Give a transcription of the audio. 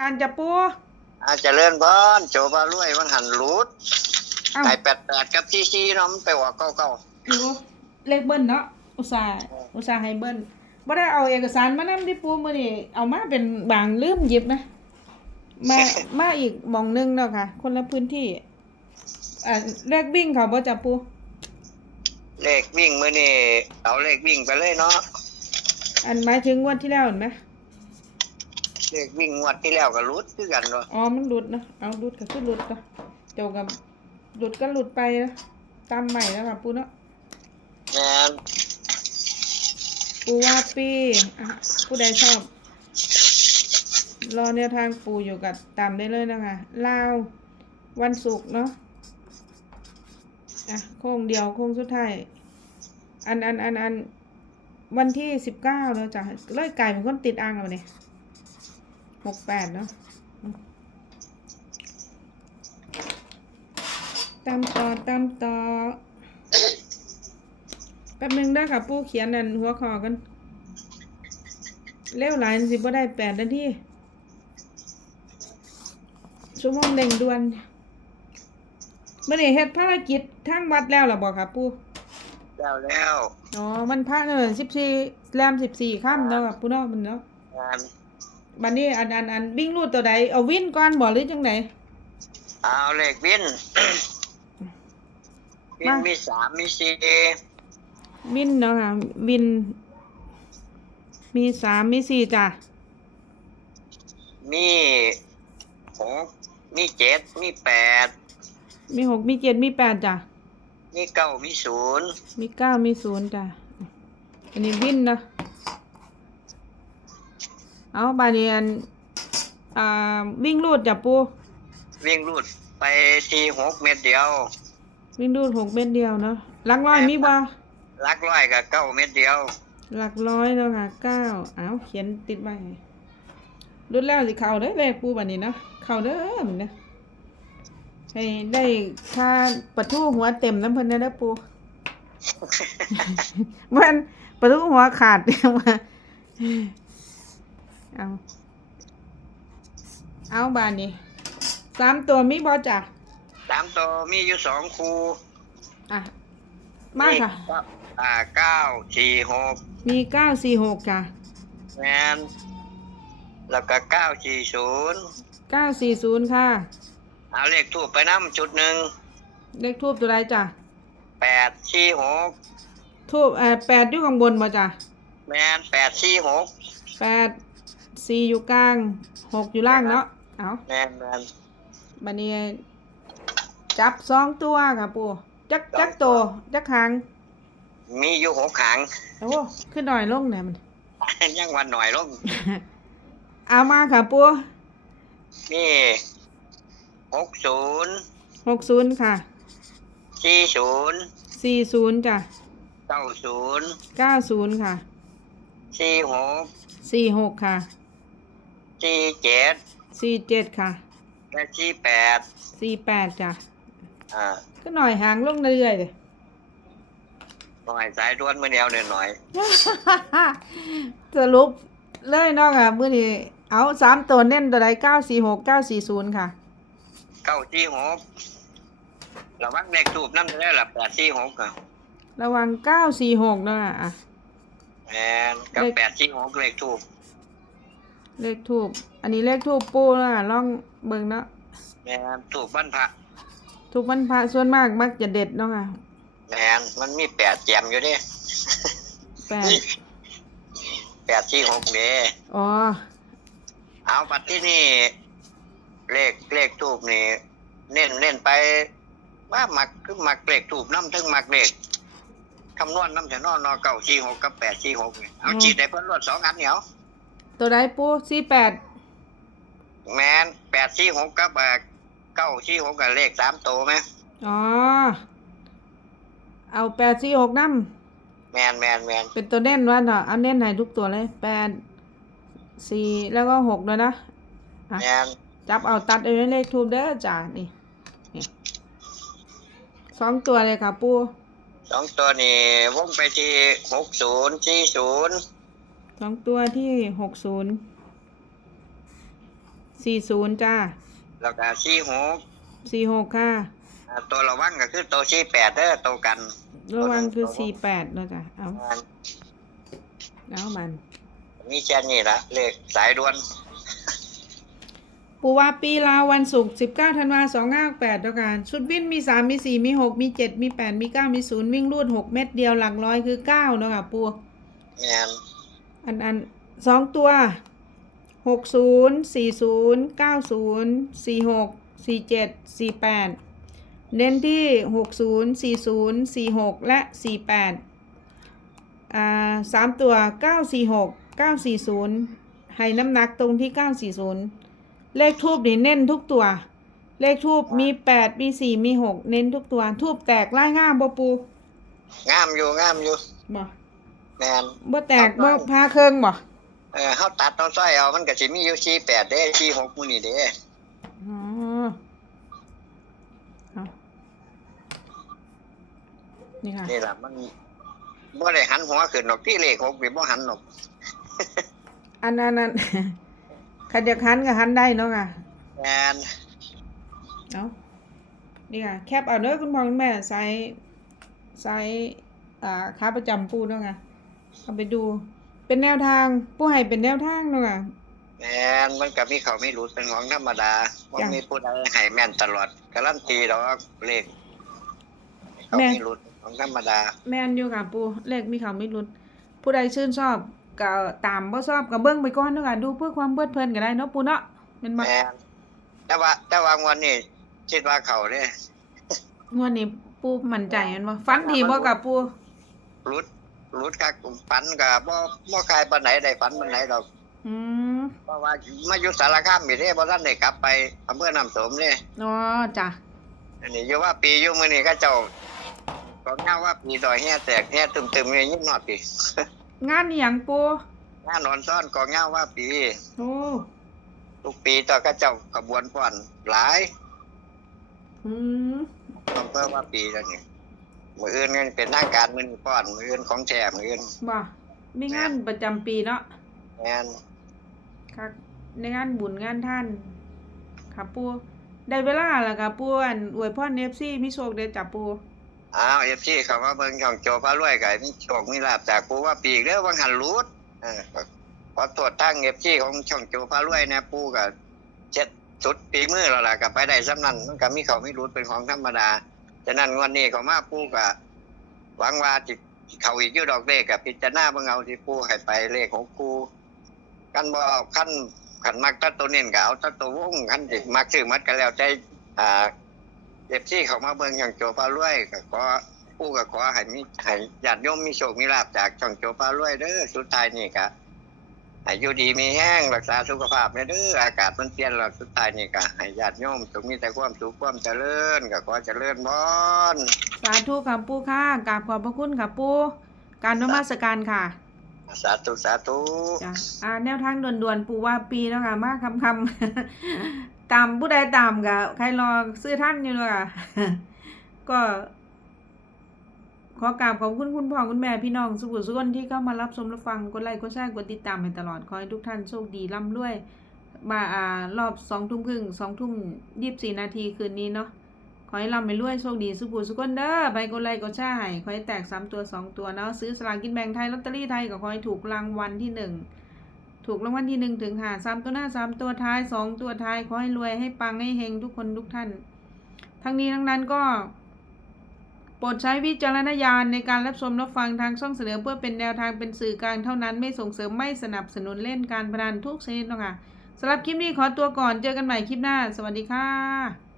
การจะปูอาจจะเลื่อนพรโจบารวยมันหันรูดเอ้าไก่แปดแปดกับที่ซีเนาะมันไปออกเก้าเก้าปูเลขเบิ้ลเนาะอุตส่าห์อุตส่าห์ให้เบิ้ลบ่ได้เอาเอกสารมานำที่ปูมื้อนี้เอามาเป็นบางลืมหยิบนะ มามาอีกหม่องหนึงเนาะค่ะ คนละพื้นที่อ่าเลขวิ่งเขาบ่จับปูเลขวิ่งมือนี่เอาเลขวิ่งไปเลยเนาะอันหมายถึงงวันที่แล้วเห็นไหม เลขวิ่งงวดที่แล้วก็รูดคือกันเนาะอ๋อมันหลุดนะเอาหลุดก็คือหลุดนะเจ้ากับหลุดก็หลุดไปนะตามใหม่แล้วค่ะปูเนาะแม่นปูว่าปีอะผู้ใดชอบ รอแนวทางปูอยู่กับตามได้เลยนะคะลาววันศุกร์เนาะอะโค้งเดียวโค้งสุดท้ายอันอันอันอันวันที่สิบเก้าเราจะเลยไก่เป็นคนติดอ่างแล้วเนี่ย หกแปดเนาะอืมตามต่อตามต่อแป๊บหนึงได้อค่ะปูเขียนนั่นหัวคอกัน เร็วหลายสิบ่ได้แปดนาทีชั่วโมงเร่งด่วนเมื่อนี้เฮ็ดภารกิจทางวัดแล้วล่ะบอกค่ะปู่แล้วแล้วอ๋อมันพระเออสิบสี่แรมสิบสี่ค่ำแล้วค่ะปู่เนาะมันเนาะแม่น บัดนี้อันอันอันวิ่งรูดตัวใดเอาวิ่งก่อนบ่หรือจังไดเอาเลขวิน วินมามีมีสามมีสี่วินเนาะค่ะวิน มีสามมีสี่จ้ะมีหกมีเจ็ดมีแปดมีหกมีเจ็ดมีแปดจ้ะมีเก้ามีศูนย์มีเก้ามีศูนย์จ้ะอันนี้วินนะ เอาบาเนียนอ่าวิ่งรูดจ้ะปูวิ่งรูดไปสี่หกเม็ดเดียว วิ่งรูดหกเม็ดเดียวเนาะหลักร้อยมีบ่ลักร้อยกับเก้าเม็ดเดียวหลักร้อยแล้วค่ะเก้าเอาเขียนติดไว้ให้รุ่นแล้วสิเข้าเด้อเลขปูบัดนี้เนาะเข้าเด้อมันเด้อให้ได้ค่าประตูหัวเต็มน้ำเพิ่นนะเด้อปูมันประตูหัวขาดมา เอา เอาบานนี้สามตัวมีบ่จ้ะสามตัวมีอยู่สองคู่อะ มาค่ะก็อ่าเก้าสี่หกมีเก้าสี่หกจ้ะแมนแล้วก็เก้าสี่ศูนย์เก้าสี่ศูนย์ค่ะ เอาเลขถูกไปน้ำจุดหนึ่ง เลขทูบตัวใดจ้ะแปดสี่หกทูบเอ่อแปดอยู่ข้างบนบ่จ้ะแมนแปดสี่หกแปด สี่อยู่กลางหกอยู่ล่างเนาะเอาแมนแมนบันนี้จับสองตัวค่ะปูจักจักตัวจักหางมีอยู่หกหางโอ้ขึ้นหน่อยลงเนี่ยมัน ยังวันหน่อยลง เอามาค่ะปูนี่หกศูนย์หกศูนย์ค่ะสี่ศูนย์สี่ศูนย์จ้ะเก้าศูนย์เก้าศูนย์ค่ะสี่หกสี่หกค่ะ สี่เจ็ดสี่เจ็ดค่ะและสี่แปดสี่แปดจ้ะอ่าก็หน่อยหางลงเรื่อยๆเลยหน่อยสายด้วนมือเดียวหน่อยหน่อยสรุปเลยเนาะค่ะมื้อนี้เอาสามตัวเน้นตัวใดเก้าสี่หกเก้าสี่ศูนย์ค่ะเก้าสี่หกระวังเลขถูกน้ำได้ละแปดสี่หกอะระวังเก้าสี่หกเนาะค่ะอะแมนกับเลขแปดสี่หกเลขถูก เลขทูบอันนี้เลขทูบปูเนาะค่ะลองเบิ่งเนาะแมนถูกบ้านพระทุกวันพระส่วนมากมักจะเด็ดเนาะค่ะแมนมันมีแปดแจมอยู่เดิแปดแปดสี่หกเด้อ๋อเอาปัดที่นี่ เลขเลขถูกนี่ เน้นเน้นไป ว่ามักคือมักเลขถูกน้ำถึงมักเลขคำนวณน้ำแถวนอนนอเก้าสี่หกกับแปดสี่หกนี่เอาจีดได้เพิ่นรวดสองอันเหนียว ตัวใดปูสี่แปดแมนแปดสี่หกกับเอ่อเก้าสี่หกกับเลขสามโตวไหมอ๋อ เอาแปดสี่หกน้แมนแมนแมนำเป็นตัวเน้นว่าเนาะเอาเน้นให้ทุกตัวเลยแปดสี่แล้วก็หกด้วยนะอะแมนจับเอาตัดเอาในเลขทูบเด้อจ้านี่นี่สองตัวเลยค่ะปูสองตัวนี่วงไปที่หกศูนย์สี่ศูนย์ สองตัวที่หกศูนย์สี่ศูนย์จ้าแล้วก็สี่หกสี่หกค่ะอ่าตัวระวังก็คือตัวสี่แปดเด้อตัวกัน ระวังคือสี่แปดแล้วจ้ะเอาอ่าเอามันมีแค่นี้ละเลขสายด่วนปูว่าปีลาววันศุกร์สิบเก้าธันวาสองห้าแปดแล้วกันชุดวิ่นมีสามมีสี่มีหกมีเจ็ดมีแปดมีเก้ามีศูนย์วิ่งรูดหกเม็ดเดียวหลักร้อยคือเก้าเนาะค่ะปูแม่น อันอันสองตัวหกศูนย์สี่ศูนย์เก้าศูนย์สี่หกสี่เจ็ดสี่แปดเน้นที่หกศูนย์สี่ศูนย์สี่หกและสี่แปดอ่าสามตัวเก้าสี่หกเก้าสี่ศูนย์ให้น้ำหนักตรงที่เก้าสี่ศูนย์เลขทูบนี่เน้นทุกตัว เลขทูบมีแปดมีสี่มีหกเน้นทุกตัว ทูบแตกไล่ง่ามบ่ปู งามอยู่งามอยู่บ่ แม่นบ่แตกบ่พาเครื่องบ่เออเฮาตัดเอาสร้อยเอามันก็สิมีอยู่สี่แปดเด้สี่หกมื้อนี้เด้อ๋อเอานี่ค่ะนี่ล่ะมันบ่ได้หันหัวขึ้นหรอกที่เลขหกนี่บ่หันหรอกอันนั้นอันขันจะคันก็คันได้เนาะค่ะแม่นเอานี่ค่ะแคปเอาเด้อคุณพ่อคุณแม่ไซส์ไซส์อ่าค้าประจำปูเนาะค่ะ เอาไปดู เป็นแนวทางผู้ให้เป็นแนวทางเนาะค่ะ แม่นมันก็มีเขาไม่รู้เป็นของธรรมดาบ่จ้ะมีผู้ใดให้แม่นตลอดการันตีดอกเลขเขาแม่ไม่รู้ของธรรมดา แม่นอยู่ค่ะปูเลขมีเขาไม่รุนผู้ใดชื่นชอบก็ตามบ่ชอบก็เบิ่งไปก่อนเนาะค่ะดูเพื่อความเพลิดเพลินก็ได้เนาะปูเนาะแม่นบ่แม่นแต่ว่า แต่ว่างวันนี้คิดว่าเขาเด้งวดนี้ปูมั่นใจแม่นบ่ฟันดีบ่กับปูรุด รุดคักฝันก็บ่บ่คลายปานไหนได้ฝันปานไหนดอกอืมเพราะว่ามาอยู่สารคามนี่เด้บ่ทันได้กลับไปอำเภอน้ำสมเด้อ๋อจ้ะอันนี้อยู่ว่าปีอยู่มื้อนี้ก็เจ้าก็เงาว่าปีดอยแห่แตกแห่ตึมๆนี่ยิ่งนอดปีงานอหย่างปูงานนอนซ่อนก็เงาว่าปีโอ้ทุกปีต่อก็เจ้าขบวนฟ้อนหลายอืมอำเภอว่าปีแล้วนี่ มื้ออื่นนี่เป็นทางการมื้อนี้ฟ้อนมื้ออื่นของแท้มื้ออื่นบ่มีงานประจำปีเนาะแม่นครับในงานบุญงานท่านครับปูได้เวลาแล้วครับปูอันอวยพร FC มีโชคได้จับปูอ้าว FC เข้ามาเบิ่งช่องโจพารวยก็มีโชคมีลาภจากปูว่าปีกเด้อวังหันรูดเออก็ขอตรวจทาง FC ของช่องโจพารวยนะปูก็เจ็ดสุดปีมือแล้วล่ะก็ไปได้สำนั้นมันก็มีเขาไม่รู้เป็นของธรรมดา ฉะนั้นวันนี้เขามาปูก็หวังว่าจิเขาอีกยู่ดอกเลขกับพิจารณาเบิ่งเอาที่ปูให้ไปเลขของปูกันบ่เอาขั้นขันมักตัดตัวเน้นก็เอาตัดตัววงขันสิมักซื้อมัดก็แล้วใจอ่าเอฟซีเขามาเบิ่งอย่างโจปลารวยก็ขอผู้ก็ขอให้มีให้ญาติโยมมีโชคมีลาภจากช่องโจปลารวยเด้อสุดท้ายนี่ก็ให้ อยู่ดีมีแห้งรักษาสุขภาพเด้ออากาศมันเปลี่ยนแล้วสุดท้ายนี่ก็ให้ญาติโยมจงมีแต่ความสุขความเจริญก็ขอเจริญพรสาธุครับปูค่ะกราบขอบพระคุณครับปูการนมัสการค่ะ สาธุสาธุจ้ะอ่าแนวทางด่วนๆปูว่าปีแล้วค่ะ มาคำคำๆตามผู้ใดตามก็ใครรอซื้อท่านอยู่เลยค่ะก็ ขอกราบขอบคุณคุณพ่อคุณแม่พี่น้องสุขุสุขนที่เข้ามารับชมรับฟังกดไลค์กดแชร์กดติดตามให้ตลอดขอให้ทุกท่านโชคดีร่ำรวยมาอ่ารอบสองทุ่มครึ่งสองทุ่มยี่สิบสี่นาทีคืนนี้เนาะขอให้ร่ำให้รวยโชคดีสุขุสุขนเด้อไปกดไลค์กดแชร์ให้ขอให้แตกสามตัวสองตัวเนาะซื้อสลากกินแบ่งไทยลอตเตอรี่ไทยก็ขอให้ถูกรางวัลที่หนึ่งถูกรางวัลที่หนึ่งถึงหาสามตัวหน้าสามตัวท้ายสองตัวท้ายขอให้รวยให้ปังให้เฮงทุกคนทุกท่าน ทั้งนี้ทั้งนั้นก็ โปรดใช้วิจารณญาณในการรับชมรับฟังทางช่องเสนอเพื่อเป็นแนวทางเป็นสื่อกลางเท่านั้นไม่ส่งเสริมไม่สนับสนุนเล่นการพนันทุกชนิดนะคะสำหรับคลิปนี้ขอตัวก่อนเจอกันใหม่คลิปหน้า สวัสดีค่ะ